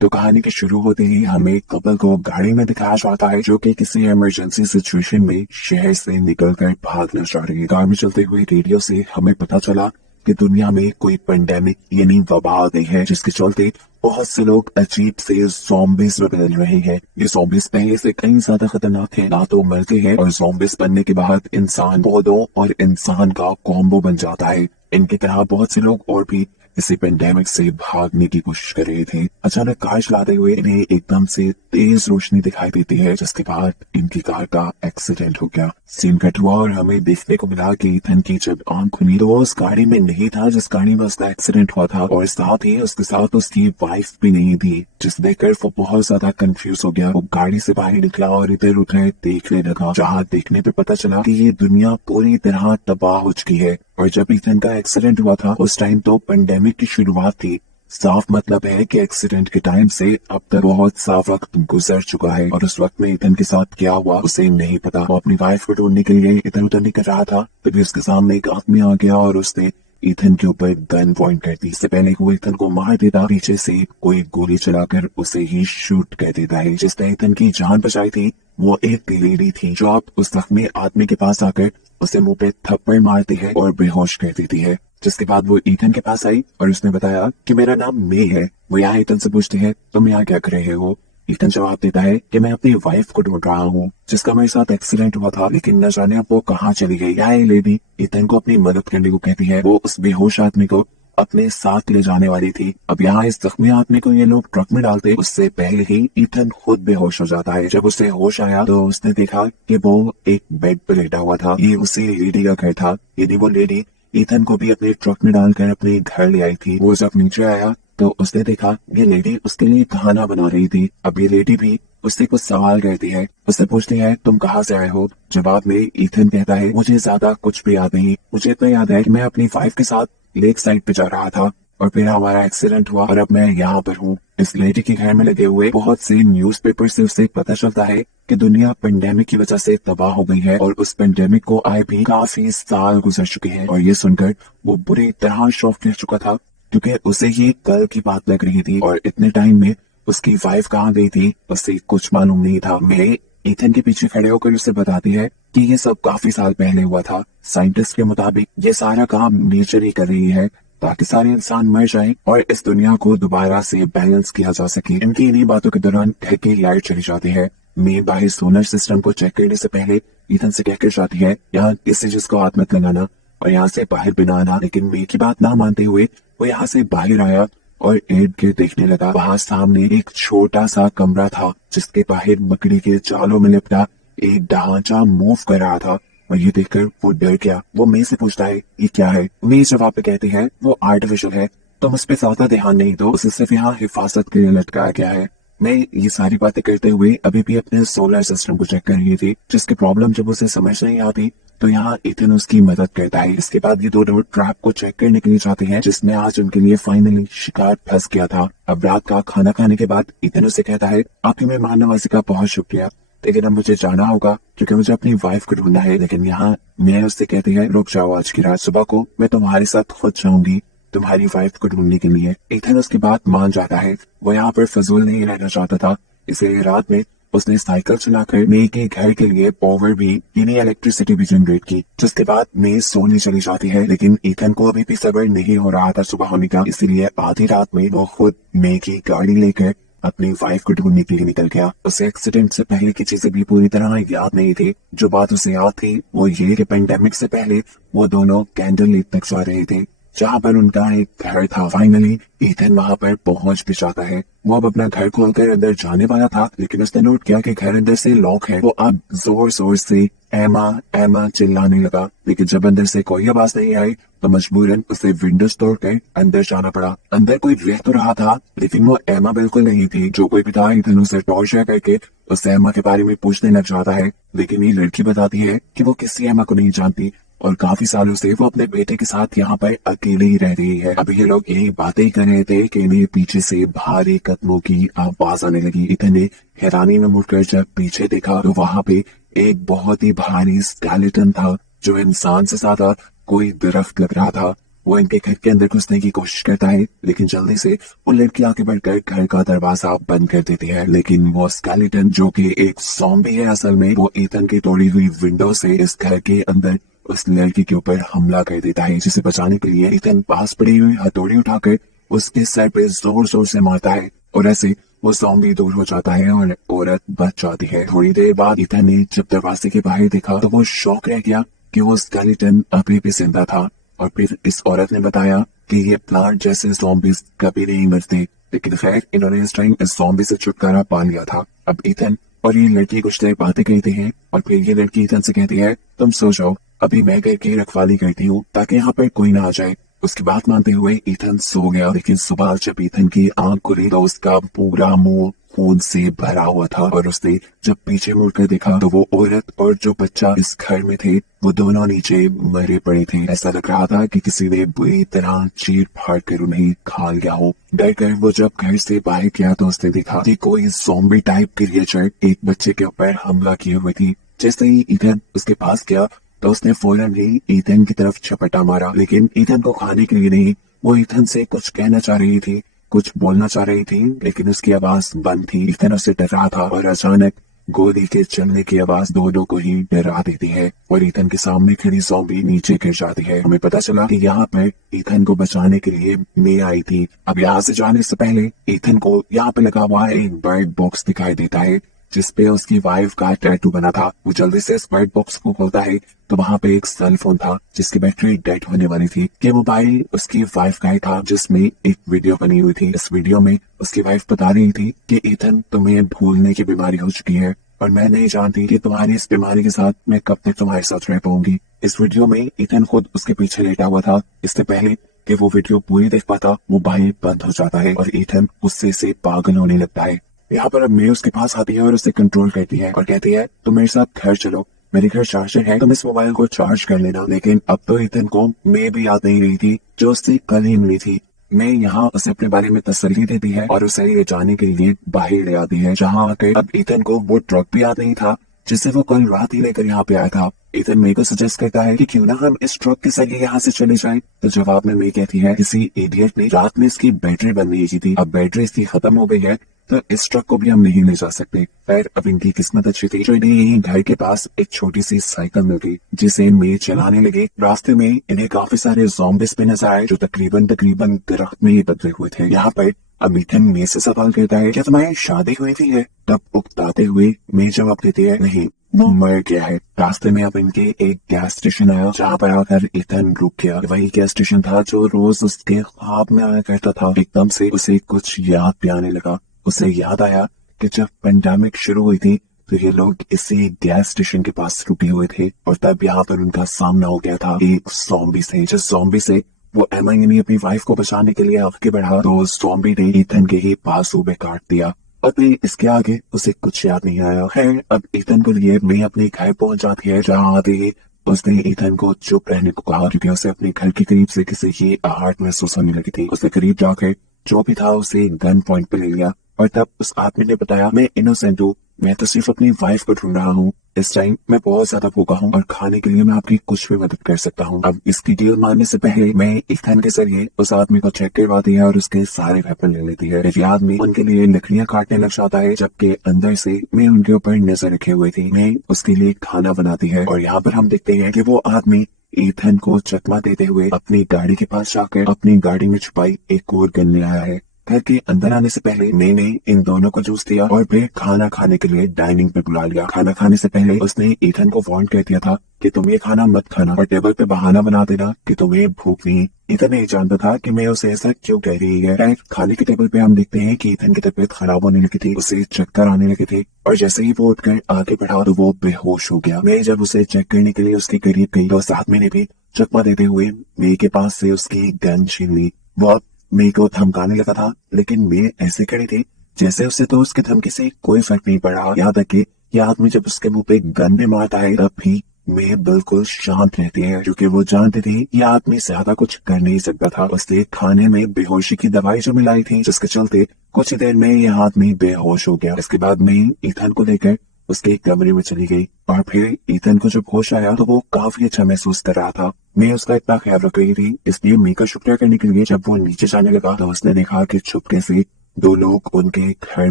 तो कहानी के शुरू होते ही हमें कपल को गाड़ी में दिखाया जाता है जो कि किसी इमरजेंसी सिचुएशन में शहर से निकलकर भागना चाह रही है। कार में चलते हुए रेडियो से हमें पता चला कि दुनिया में कोई पेंडेमिक यानी वबा आ गई है, जिसके चलते बहुत से लोग अजीब से ज़ॉम्बीज़ में बदल रहे हैं। ये ज़ॉम्बीज़ पहले से कई ज्यादा खतरनाक है, ना तो मरते हैं और ज़ॉम्बीज़ बनने के बाद इंसान पौधों और इंसान का कॉम्बो बन जाता है। इनकी तरह बहुत से लोग और भी इसी पेंडेमिक से भागने की कोशिश कर रहे थे। अचानक कार चलाते हुए इन्हें एकदम से तेज रोशनी दिखाई देती है, जिसके बाद इनकी कार का एक्सीडेंट हो गया। सीन कट हुआ और हमें देखने को मिला कि इथन की जब आंख खुली तो वो उस गाड़ी में नहीं था जिस गाड़ी में उसका एक्सीडेंट हुआ था, और साथ ही उसके साथ उसकी वाइफ भी नहीं थी, जिसे देखकर वो बहुत ज्यादा कंफ्यूज हो गया। वो गाड़ी से बाहर निकला और इधर उधर देखने लगा, जहाँ देखने पे पता चला कि ये दुनिया पूरी तरह तबाह हो चुकी है। और जब इथन का एक्सीडेंट हुआ था उस टाइम तो पेंडेमिक की शुरुआत थी। साफ मतलब है कि एक्सीडेंट के टाइम से अब तक बहुत सा वक्त गुजर चुका है, और उस वक्त में इथन के साथ क्या हुआ उसे नहीं पता। वो अपनी वाइफ को ढूंढने के लिए इधर उधर निकल रहा था, तभी उसके सामने एक आदमी आ गया और उसने इथन के ऊपर गन पॉइंट कर दी। इससे पहले वो इथन को मार देता, पीछे से कोई गोली चलाकर उसे ही शूट कर देता है। जिसने इथन की जान बचाई थी वो एक लेडी थी, जो अब उस जख्मी आदमी के पास आकर उसे मुंह पे थप्पड़ मारती है और बेहोश कर देती है। जिसके बाद वो ईथन के पास आई और उसने बताया कि मेरा नाम मे है। वो यहाँ ईथन से पूछती है तुम यहाँ क्या कर रहे हो। ईथन जवाब देता है कि मैं अपनी वाइफ को ढूंढ रहा हूँ जिसका मेरे साथ एक्सीडेंट हुआ था, लेकिन न जाने अब वो कहाँ चली गई। यहाँ लेडी ईथन को अपनी मदद करने को कहती है। वो उस बेहोश आदमी को अपने साथ ले जाने वाली थी। अब यहाँ इस जख्मी आदमी को ये लोग ट्रक में डालते उससे पहले ही ईथन खुद बेहोश हो जाता है। जब उसे होश आया तो उसने देखा कि वो एक बेड पर लेटा हुआ था। ये उसी लेडी का घर था, यदि वो लेडी ईथन को भी अपने ट्रक में डालकर अपने घर ले आई थी। वो जब नीचे आया तो उसने देखा ये लेडी उसके लिए खाना बना रही थी। अब ये लेडी भी उससे कुछ सवाल करती है, उससे पूछती है तुम कहाँ से आए हो। जवाब में ईथन कहता है मुझे ज्यादा कुछ भी याद नहीं, मुझे इतना याद है कि मैं अपनी वाइफ के साथ लेक साइड पे जा रहा था और फिर हमारा एक्सीडेंट हुआ और अब मैं यहाँ पर हूँ। इस लेडी के घर में लगे हुए बहुत से न्यूज़पेपर से उसे पता चलता है कि दुनिया पेंडेमिक की वजह से तबाह हो गई है और उस पेंडेमिक को आए भी काफी साल गुजर चुके हैं। और ये सुनकर वो बुरी तरह शॉक रह चुका था, क्योंकि उसे ये कल की बात लग रही थी और इतने टाइम में उसकी वाइफ कहाँ गई थी उसे कुछ मालूम नहीं था। मैं ईथन के पीछे खड़े होकर उसे बताती है कि ये सब काफी साल पहले हुआ था। साइंटिस्ट के मुताबिक ये सारा काम नेचर ही कर रही है ताकि सारे इंसान मर जाएं और इस दुनिया को दोबारा से बैलेंस किया जा सके। इनकी इन्हीं बातों के दौरान घर की लाइट चली जाती है। मैं बाहर सोलर सिस्टम को चेक करने से पहले ईथन से कहकर जाती है यहाँ किसी चीज को हाथ मत लगाना और यहाँ से बाहर बिना आना। लेकिन मैं की बात ना मानते हुए वो यहाँ से बाहर आया और इर्द गिर्द देखने लगा। वहाँ सामने एक छोटा सा कमरा था जिसके बाहर मकड़ी के जालों में लिपटा एक ढांचा मूव कर रहा था, और ये देखकर वो डर गया। वो मे से पूछता है ये क्या है। मे जवाब पे कहती है वो आर्टिफिशियल है, तुम उस पर ज्यादा ध्यान नहीं दो, उसे सिर्फ यहाँ हिफाजत के लिए लटकाया गया है। मैं ये सारी बातें करते हुए अभी भी अपने सोलर सिस्टम को चेक कर रही थी, जिसकी प्रॉब्लम जब उसे समझ नहीं आती तो यहाँ ईथन उसकी मदद करता है। इसके बाद ये दोनों ट्रैप को चेक करने के लिए जाते हैं जिसमें आज उनके लिए फाइनली शिकार फंस गया था। अब रात का खाना खाने के बाद ईथन उसे कहता है आपकी मेहमान नवाजी का बहुत शुक्रिया, लेकिन अब मुझे जाना होगा क्योंकि मुझे अपनी वाइफ को ढूंढना है। लेकिन यहाँ मैं उससे कहती है रुक जाओ, आज की रात सुबह को मैं तुम्हारे साथ खुद जाऊंगी तुम्हारी वाइफ को ढूंढने के लिए। ईथन उसकी बात मान जाता है। वो यहाँ पर फजूल नहीं रहना चाहता था, इसलिए रात में उसने साइकिल चलाकर मे के घर के लिए पावर भी यानी इलेक्ट्रिसिटी भी जनरेट की। जिसके बाद मे सोने चली जाती है, लेकिन ईथन को अभी भी सब्र नहीं हो रहा था सुबह होने का, इसीलिए आधी रात में वो खुद मे की गाड़ी लेकर अपनी वाइफ को ढूंढने के लिए निकल गया। उसे एक्सीडेंट से पहले की चीजें भी पूरी तरह याद नहीं थी। जो बात उसे याद थी वो ये कि पेंडेमिक से पहले वो दोनों कैंडल लेक तक जा रहे थे जहाँ पर उनका एक घर था। फाइनली ईथन वहाँ पर पहुंच भी जाता है। वो अब अपना घर खोलकर अंदर जाने वाला था, लेकिन उसने नोट किया कि घर अंदर से लॉक है। वो अब जोर जोर से एमा एमा चिल्लाने लगा, लेकिन जब अंदर से कोई आवाज नहीं आई तो मजबूरन उसे विंडोज तोड़कर अंदर जाना पड़ा। अंदर कोई रह तो रहा था, लेकिन वो एमा बिल्कुल नहीं थी। जो कोई भी था ईथन उसे टॉर्चर करके उस एमा के बारे में पूछने लग जाता है, लेकिन ये लड़की बताती है कि वो किसी एमा को नहीं जानती और काफी सालों से वो अपने बेटे के साथ यहाँ पर अकेले ही रह रही है। अभी ये लोग यही बातें कर रहे थे कि इन्हें पीछे से भारी कदमों की आवाज आने लगी। इतने हैरानी में मुड़कर जब पीछे देखा तो वहाँ पे एक बहुत ही भारी स्केलेटन था जो इंसान से ज्यादा कोई दरख्त लग रहा था। वो इनके घर के अंदर घुसने की कोशिश करता है, लेकिन जल्दी से वो लड़की आगे बढ़कर घर का दरवाजा बंद कर देती है। लेकिन वो स्केलेटन जो कि एक ज़ॉम्बी है असल में, वो ईथन की तोड़ी हुई विंडो से इस घर के अंदर उस लड़की के ऊपर हमला कर देता है, जिसे बचाने के लिए ईथन पास पड़ी हुई हथौड़ी उठाकर उसके सर पे जोर जोर से मारता है और ऐसे वो ज़ॉम्बी दूर हो जाता है और औरत बच जाती है। थोड़ी देर बाद ईथन ने जब दरवाजे के बाहर देखा तो वो शॉक रह गया कि वो स्केलेटन अभी भी जिंदा था। और फिर इस औरत ने बताया कि ये प्लांट जैसे ज़ॉम्बीज कभी नहीं मरते, लेकिन खैर इन्होंने इस टाइम इस ज़ॉम्बी से छुटकारा पा लिया था। अब ईथन और ये लड़की कुछ देर बातें करते हैं और फिर ये लड़की ईथन से कहती है, तुम सो जाओ, अभी मैं घर की रखवाली करती हूँ ताकि यहाँ पर कोई ना आ जाए। उसकी बात मानते हुए ईथन सो गया, लेकिन सुबह जब ईथन की आंख खुली तो उसका पूरा मुंह खून से भरा हुआ था और उसने जब पीछे मुड़कर देखा तो वो औरत और जो बच्चा इस घर में थे वो दोनों नीचे मरे पड़े थे। ऐसा लग रहा था कि किसी ने बुरी तरह चीर फाड़ कर उन्हें खा लिया हो। डर कर वो जब घर से बाहर गया तो उसने देखा कि कोई ज़ॉम्बी टाइप क्रिएचर एक बच्चे के ऊपर हमला किए हुए थी। जैसे ही ईथन उसके पास गया तो उसने फौरन ही ईथन की तरफ झपटा मारा, लेकिन ईथन को खाने के लिए नहीं, वो ईथन से कुछ कहना चाह रही थी, कुछ बोलना चाह रही थी, लेकिन उसकी आवाज बंद थी। ईथन उससे डर रहा था और अचानक गोली के चलने की आवाज दोनों को ही डरा देती है और ईथन के सामने खड़ी ज़ॉम्बी नीचे गिर जाती है। हमें पता चला कि यहाँ पर ईथन को बचाने के लिए मे आई थी। अब यहाँ से जाने से पहले ईथन को यहाँ पे लगा हुआ एक बर्ड बॉक्स दिखाई देता है जिसपे उसकी वाइफ का टैटू बना था। वो जल्दी से इस बर्ड बॉक्स को खोलता है तो वहाँ पे एक सेल फोन था जिसकी बैटरी डेड होने वाली थी। ये मोबाइल उसकी वाइफ का ही था जिसमें एक वीडियो बनी हुई थी। इस वीडियो में उसकी वाइफ बता रही थी कि ईथन, तुम्हें भूलने की बीमारी हो चुकी है और मैं नहीं जानती कि तुम्हारी इस बीमारी के साथ मैं कब तक तुम्हारे साथ रह पाऊंगी। इस वीडियो में ईथन खुद उसके पीछे लेटा हुआ था। इससे पहले कि वो वीडियो पूरी देख पाता मोबाइल बंद हो जाता है और ईथन गुस्से से पागल होने लगता है। यहाँ पर अब मे उसके पास आती है और उसे कंट्रोल करती है और कहती है, तुम मेरे साथ घर चलो, मेरे घर चार्जर है, तुम इस मोबाइल को चार्ज कर लेना। लेकिन अब तो ईथन को मे भी याद नहीं रही थी जो उससे कल ही मिली थी। मैं यहाँ उसे अपने बारे में तसल्ली देती है और उसे ले जाने के लिए बाहर ले आती है, जहाँ आकर अब ईथन को वो ट्रक भी याद नहीं था जिसे वो कल रात ही लेकर यहाँ पे आया था। ईथन मे को सजेस्ट करता है कि क्यों ना हम इस ट्रक के जरिए यहाँ से चले जाएं। तो जवाब में मे कहती है, किसी इडियट ने रात में इसकी बैटरी बंद नहीं की थी, अब बैटरी इसकी खत्म हो गई है तो इस ट्रक को भी हम नहीं ले जा सकते। खैर अब इनकी किस्मत अच्छी थी जो इन्हें यही घर के पास एक छोटी सी साइकिल मिल गई जिसे मे चलाने लगे। रास्ते में इन्हें काफी सारे ज़ॉम्बिस पे नजर आए जो तकरीबन दरख्त में ही बदले हुए थे। यहाँ पर अब ईथन मे से सवाल करता है, क्या तुम्हारी शादी हुई थी है? तब उकताते हुए मे जवाब देती है, नहीं, वो मर गया है। रास्ते में अब इनके एक गैस स्टेशन आया जहाँ पर आकर ईथन रुक गया। वही गैस स्टेशन था जो रोज उसके ख्वाब में आया करता था। एकदम से उसे कुछ याद भी आने लगा। उसे याद आया कि जब पेंडेमिक शुरू हुई थी तो ये लोग इसी गैस स्टेशन के पास रुके हुए थे और तब यहाँ पर उनका सामना हो गया था एक ज़ॉम्बी से। जिस ज़ॉम्बी से वो एमाइनी अपनी वाइफ को बचाने के लिए आगे बढ़ा तो ज़ॉम्बी ने ईथन के ही बाजू में काट दिया और फिर इसके आगे उसे कुछ याद नहीं आया। खैर अब ईथन को लिए मैं अपने घर पहुंच जाती है, जहाँ आते ही उसने ईथन को चुप रहने को कहा क्योंकि उसे अपने घर के करीब से किसी की आहट महसूस होने लगी थी। उसने करीब जाकर जो भी था उसे गन पॉइंट पे ले लिया और तब उस आदमी ने बताया, मैं इनोसेंट हूँ, मैं तो सिर्फ अपनी वाइफ को ढूंढ रहा हूँ। इस टाइम मैं बहुत ज्यादा भूखा हूँ और खाने के लिए मैं आपकी कुछ भी मदद कर सकता हूँ। अब इसकी डील मानने से पहले मैं ईथन के जरिए उस आदमी को चेक करवाती है और उसके सारे वेपन ले लेती है। ये आदमी उनके लिए लकड़ियां काटने लग जाता है जबकि अंदर से मैं उनके ऊपर नजर रखे हुए थी। मैं उसके लिए खाना बनाती है और यहाँ पर हम देखते हैं कि वो आदमी ईथन को चकमा देते हुए अपनी गाड़ी के पास जाकर अपनी गाड़ी में छुपाई एक और गन ले आया है। घर के अंदर आने से पहले मैंने इन दोनों को जूस दिया और फिर खाना खाने के लिए डाइनिंग में बुला लिया। खाना खाने से पहले उसने ईथन को वार्न कर दिया था कि तुम ये खाना मत खाना और टेबल पे बहाना बना देना कि तुम्हें भूख नहीं। ईथन नहीं जानता था कि मैं उसे ऐसा क्यों कह रही है। खाने के टेबल पे हम देखते हैं कि ईथन की तबीयत खराब होने लगी थी, उसे चक्कर आने लगे थे और जैसे ही वो उठकर आगे बढ़ा तो वो बेहोश हो गया। मैं जब उसे चेक करने के लिए उसके करीब गई तो साथ में ने भी चकमा देते हुए मेरे के पास से उसकी गन छीन ली। वो मे को धमकाने लगा था लेकिन मे ऐसे खड़ी थी जैसे उसे तो उसके धमकी से कोई फर्क नहीं पड़ा। याद तक कि यह आदमी जब उसके मुंह पे गन भी मारता है तब भी मे बिल्कुल शांत रहती है क्योंकि वो जानती थी यह आदमी ज्यादा कुछ कर नहीं सकता था। उसने खाने में बेहोशी की दवाई जो मिलाई थी जिसके चलते कुछ ही देर में यह आदमी बेहोश हो गया। इसके बाद मैं ईथन को लेकर उसके कमरे में चली गई और फिर ईथन को जब होश आया तो वो काफी अच्छा महसूस कर रहा था। मैं उसका इतना ख्याल रख रही थी, इसलिए मी का शुक्रिया करने के लिए जब वो नीचे जाने लगा तो उसने देखा कि चुपके से दो लोग उनके घर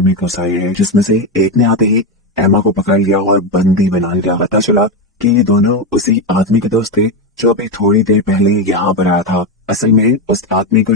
में घुस आए हैं, जिसमें से एक ने आते ही एमा को पकड़ लिया और बंदी बना लिया। पता चला कि ये दोनों उसी आदमी के दोस्त थे जो अभी थोड़ी देर पहले यहाँ पर आया था। असल में उस आदमी को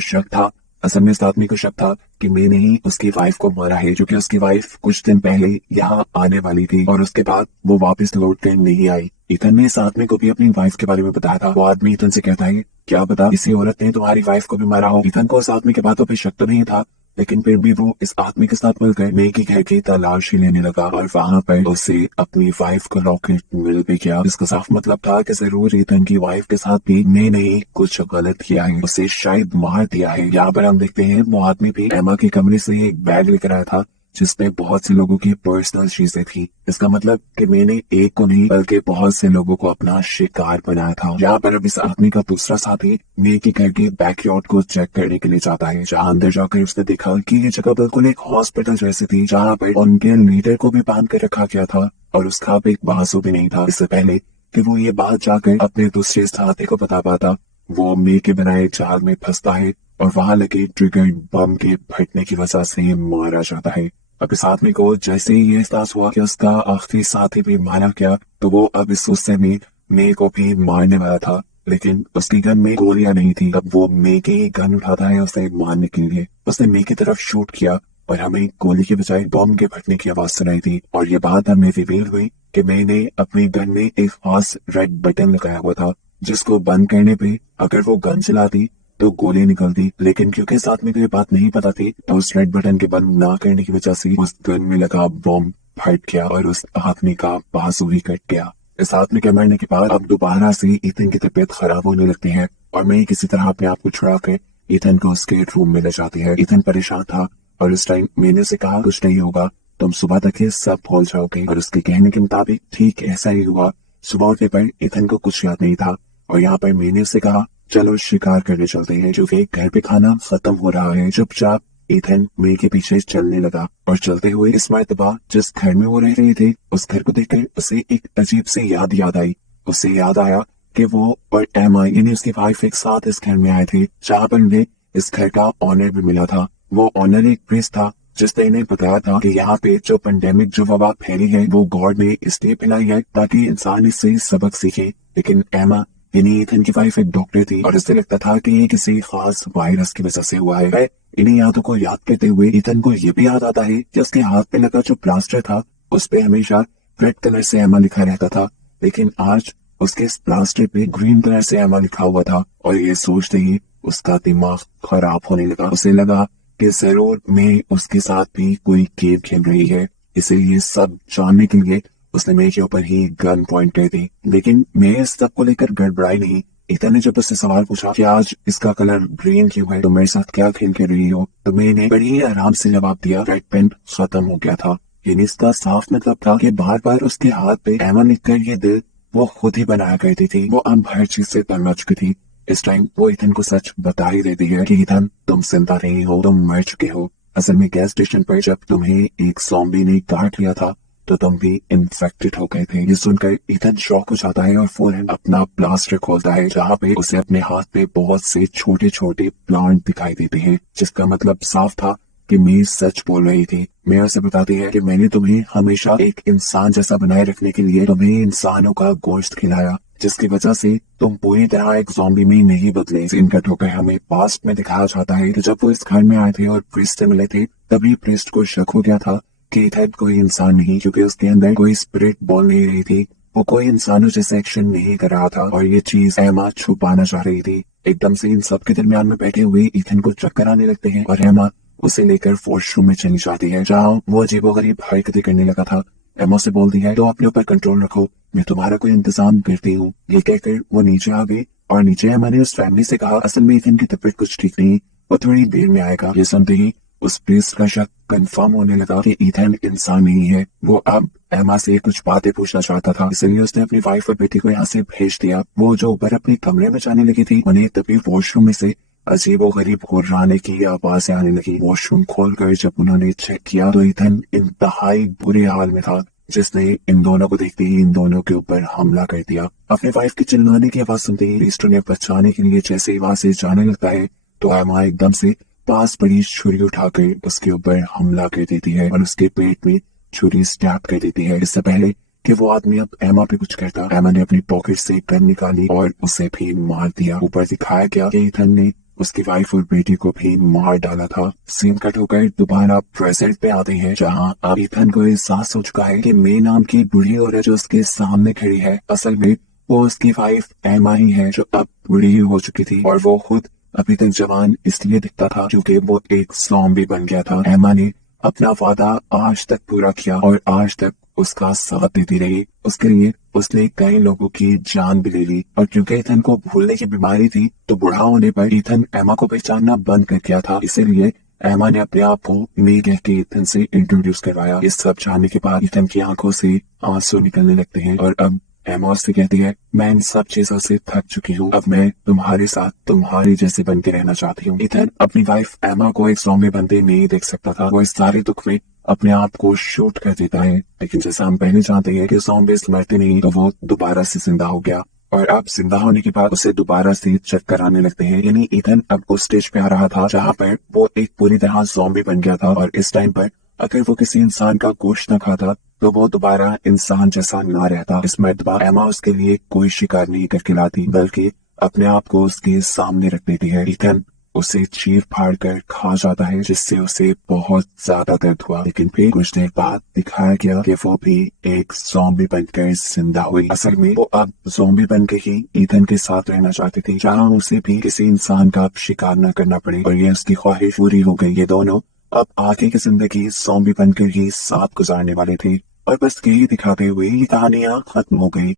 शक था कि मैंने ही उसकी वाइफ को मारा है, जो कि उसकी वाइफ कुछ दिन पहले यहाँ आने वाली थी और उसके बाद वो वापस लौट कर नहीं आई। ईथन ने इस आदमी को भी अपनी वाइफ के बारे में बताया था। वो आदमी ईथन से कहता है, क्या पता किसी औरत ने तुम्हारी वाइफ को भी मारा हो। ईथन को उस आदमी के बातों पर शक तो नहीं था, लेकिन फिर भी वो इस आदमी के साथ मिलकर मैगी घर की तलाशी लेने लगा और वहां पर उसे अपनी वाइफ का लॉकेट मिल भी गया। इसका साफ मतलब था कि जरूर ईथन की वाइफ के साथ भी मैंने ही कुछ गलत किया है, उसे शायद मार दिया है। यहाँ पर हम देखते हैं वो आदमी भी एमा के कमरे से एक बैग लेकर आया था जिसमें बहुत से लोगों की पर्सनल चीजें थी। इसका मतलब कि मैंने एक को नहीं बल्कि बहुत से लोगों को अपना शिकार बनाया था। यहाँ पर अब इस आदमी का दूसरा साथी मेरे घर के बैकयार्ड को चेक करने के लिए जाता है, जहाँ अंदर जाकर उसने देखा कि ये जगह बिल्कुल एक हॉस्पिटल जैसी थी, जहाँ पर उनके लीडर को भी बांध कर रखा गया था और उसका भी एक बासु भी नहीं था। इससे पहले कि वो ये बात जाकर अपने दूसरे साथी को बता पाता, वो मे के बनाए जाल में फंसता है और वहां लगे ट्रिगर बम के फटने की वजह से मारा जाता है। अब इस आदमी को जैसे ही ये एहसास हुआ कि उसका आखिरी साथी भी मारा गया तो वो अब इस गुस्से में मे को भी मारने वाला था, लेकिन उसकी गन में गोलियां नहीं थी। अब वो मे की गन उठाता है उसे मारने के लिए। उसने मे की तरफ शूट किया और हमें गोली के बजाय बम के फटने की आवाज सुनाई थी और ये बात हमें रिवील हुई कि मैंने अपनी गन में एक खास रेड बटन लगाया हुआ था, जिसको बंद करने पे अगर वो गन चलाती तो गोली निकलती, लेकिन क्योंकि इस आदमी को ये बात नहीं पता थी तो उस रेड बटन के बंद ना करने की वजह से उस गन में लगा बम फट गया और उस आदमी का बाजू ही कट गया। इस आदमी के मरने के बाद अब दोबारा से ईथन की तबीयत खराब होने लगती है और मैं किसी तरह अपने आप को छुड़ा कर ईथन को उसके रूम में ले जाती है। ईथन परेशान था और इस टाइम मैंने उसे कहा, कुछ नहीं होगा, तुम सुबह तक ये सब भूल जाओगे। और उसके कहने के मुताबिक ठीक ऐसा ही हुआ। सुबह उठने पर ईथन को कुछ याद नहीं था और यहाँ पर मैंने उसे कहा, चलो शिकार करने चलते हैं, जो कि घर पे खाना खत्म हो रहा है। चुपचाप ईथन मे के पीछे चलने लगा और चलते हुए इस मर्तबा जिस घर में वो रह रहे थे उस घर को देखकर उसे एक अजीब सी याद आई। उसे याद आया कि वो और एमा यानी उसकी वाइफ एक साथ इस घर में आए थे, जहाँ पर उन्हें इस घर का ऑनर भी मिला था। वो ऑनर एक प्रिस्ट था जिसने इन्हें बताया था कि यहाँ पे जो पेंडेमिक जो वबा फैली है वो गॉड ने इसलिए फैलाई है ताकि इंसान इससे सबक सीखे। लेकिन एमा यानी ईथन की वाइफ एक डॉक्टर थी और इससे लगता था कि ये किसी खास वायरस की वजह से हुआ है। इन्हीं यादों को याद करते हुए ईथन को ये भी याद आता है कि उसके हाथ पे लगा जो प्लास्टर था उस पे हमेशा रेड कलर से एमा लिखा रहता था, लेकिन आज उसके इस प्लास्टर पे ग्रीन कलर से एमा लिखा हुआ था और ये सोचते ही उसका दिमाग खराब होने लगा। उसे लगा कि जरूर मैं उसके साथ भी कोई गेम खेल रही है, इसीलिए सब जानने के लिए उसने मेरे के ऊपर ही गन पॉइंट कर दी। लेकिन मैं इस सब को लेकर गड़बड़ाई नहीं। ईथन ने जब उससे सवाल पूछा कि आज इसका कलर ग्रीन क्यों है, तो मेरे साथ क्या खेल कर रही हो, तो मैंने बड़ी ही आराम से जवाब दिया, रेड पेन खत्म हो गया था। यानी इसका साफ मतलब था कि बार बार उसके हाथ पे एमा लिखकर ये दिल वो खुद ही बनाया करती थी। वो अब हर चीज से तंग आ चुकी थी। इस टाइम वो ईथन को सच बता ही देती है कि ईथन तुम जिंदा नहीं हो, तुम मर चुके हो। असल में गैस स्टेशन पर जब तुम्हें एक ज़ॉम्बी ने काट लिया था तो तुम भी इन्फेक्टेड हो गए थे। ये सुनकर ईथन शॉक हो जाता है और फौरन अपना प्लास्टर खोलता है, जहाँ पे उसे अपने हाथ पे बहुत से छोटे छोटे प्लांट दिखाई देते हैं, जिसका मतलब साफ था कि मैं सच बोल रही थी। मैं उसे बताती है कि मैंने तुम्हें हमेशा एक इंसान जैसा बनाए रखने के लिए तुम्हें इंसानों का गोश्त खिलाया, जिसकी वजह से तुम पूरी तरह एक ज़ॉम्बी में नहीं बदले। सीन कट होकर हमें पास्ट में दिखाया जाता है कि जब वो इस घर में आए थे और प्रिस्ट से मिले थे तभी प्रिस्ट को शक हो गया था कि ईथन कोई इंसान नहीं, क्योंकि उसके अंदर कोई स्पिरिट बोल नहीं रही थी, वो कोई इंसानों जैसे एक्शन नहीं कर रहा था और ये चीज एमा छुपाना चाह रही थी। एकदम से इन सब के दरमियान में बैठे हुए ईथन को चक्कर आने लगते हैं और एमा उसे लेकर वॉशरूम में चली जाती है, जहाँ वो अजीबोगरीब हरकतें करने लगा था। एमा से बोलती है, तो अपने ऊपर कंट्रोल रखो, मैं तुम्हारा कोई इंतजाम करती हूँ। ये कहकर वो नीचे आ गई और नीचे एमा ने उस फैमिली से कहा, असल में ईथन की तबीयत कुछ ठीक नहीं, वो थोड़ी देर में आएगा। ये सुनते ही उस प्रिस्ट का शक कंफर्म होने लगा कि ईथन इंसान नहीं है। वो अब एमा से कुछ बातें पूछना चाहता था, इसलिए उसने अपनी वाइफ और बेटी को यहाँ से भेज दिया। वो जो ऊपर अपने कमरे में जाने लगी थी, उन्हें तभी वॉशरूम में से अजीबो गरीब घुर्राने की आवाजें आने लगी। वॉशरूम खोलकर जब उन्होंने चेक किया तो ईथन इंतहाई बुरे हाल में था। जिसने इन दोनों को देखते ही इन दोनों के ऊपर हमला कर दिया। अपने वाइफ की चिल्लाने की आवाज सुनते ही रीस्ट उन्हें बचाने के लिए जैसे ही वहां से जाने लगता है तो एमा एकदम से पास पड़ी छुरी उठाकर उसके ऊपर हमला कर देती है और उसके पेट में छुरी स्टैब कर देती है। इससे पहले कि वो आदमी अब एमा पे कुछ करता, एमा ने अपनी पॉकेट से गन निकाली और उसे भी मार दिया। ऊपर दिखाया गया कि ईथन ने उसकी वाइफ और बेटी को भी मार डाला था। सीन कट होकर दोबारा प्रेजेंट पे आते हैं जहां अब ईथन को एहसास हो चुका है कि मे नाम की बूढ़ी औरत जो उसके सामने खड़ी है असल में वो उसकी वाइफ एमा ही है जो अब बूढ़ी हो चुकी थी और वो खुद अभी तक जवान इसलिए दिखता था क्योंकि वो एक ज़ॉम्बी बन गया था। एमा ने अपना वादा आज तक पूरा किया और आज तक उसका साथ देती रही। उसके लिए उसने कई लोगों की जान भी ले ली और क्योंकि ईथन को भूलने की बीमारी थी तो बूढ़ा होने पर ईथन एमा को पहचानना बंद कर दिया था। इसीलिए एमा ने अपने आप को मे कह के ईथन से इंट्रोड्यूस करवाया। इस सब जानने के बाद ईथन की आंखों से आंसू निकलने लगते हैं और अब एमा उससे कहती है, मैं इन सब चीजों से थक चुकी हूँ, अब मैं तुम्हारे साथ तुम्हारी जैसे बन के रहना चाहती हूँ। ईथन अपनी वाइफ एमा को एक ज़ॉम्बी बनते नहीं देख सकता था। वो इस सारे दुख में अपने आप को शूट कर देता है, लेकिन जैसा हम पहले जानते हैं कि ज़ॉम्बीज़ मरते नहीं तो वो दोबारा से जिंदा हो गया और अब जिंदा होने के बाद उसे दोबारा से चक्कर आने लगते हैं। यानी ईथन अब उस स्टेज पे आ रहा था जहाँ पर वो एक पूरी तरह ज़ॉम्बी बन गया था और इस टाइम पर अगर वो किसी इंसान का गोश्त न खाता तो वो दोबारा इंसान जैसा ना रहता। इस मर्तबा एमा उसके लिए कोई शिकार नहीं करके लाती बल्कि अपने आप को उसके सामने रख देती है। ईथन उसे चीर फाड़ कर खा जाता है जिससे उसे बहुत ज्यादा दर्द हुआ, लेकिन फिर कुछ देर बाद दिखाया गया कि वो भी एक ज़ॉम्बी बनकर जिंदा हुई। असल में वो अब ज़ॉम्बी बनकर ही ईथन के साथ रहना चाहती थी जहाँ उसे भी किसी इंसान का शिकार न करना पड़े और ये उसकी ख्वाहिश पूरी हो गई। ये दोनों अब आगे की जिंदगी ज़ॉम्बी बनकर ही साथ गुजारने वाले थे और बस यही दिखाते हुए ये कहानियां खत्म हो गई।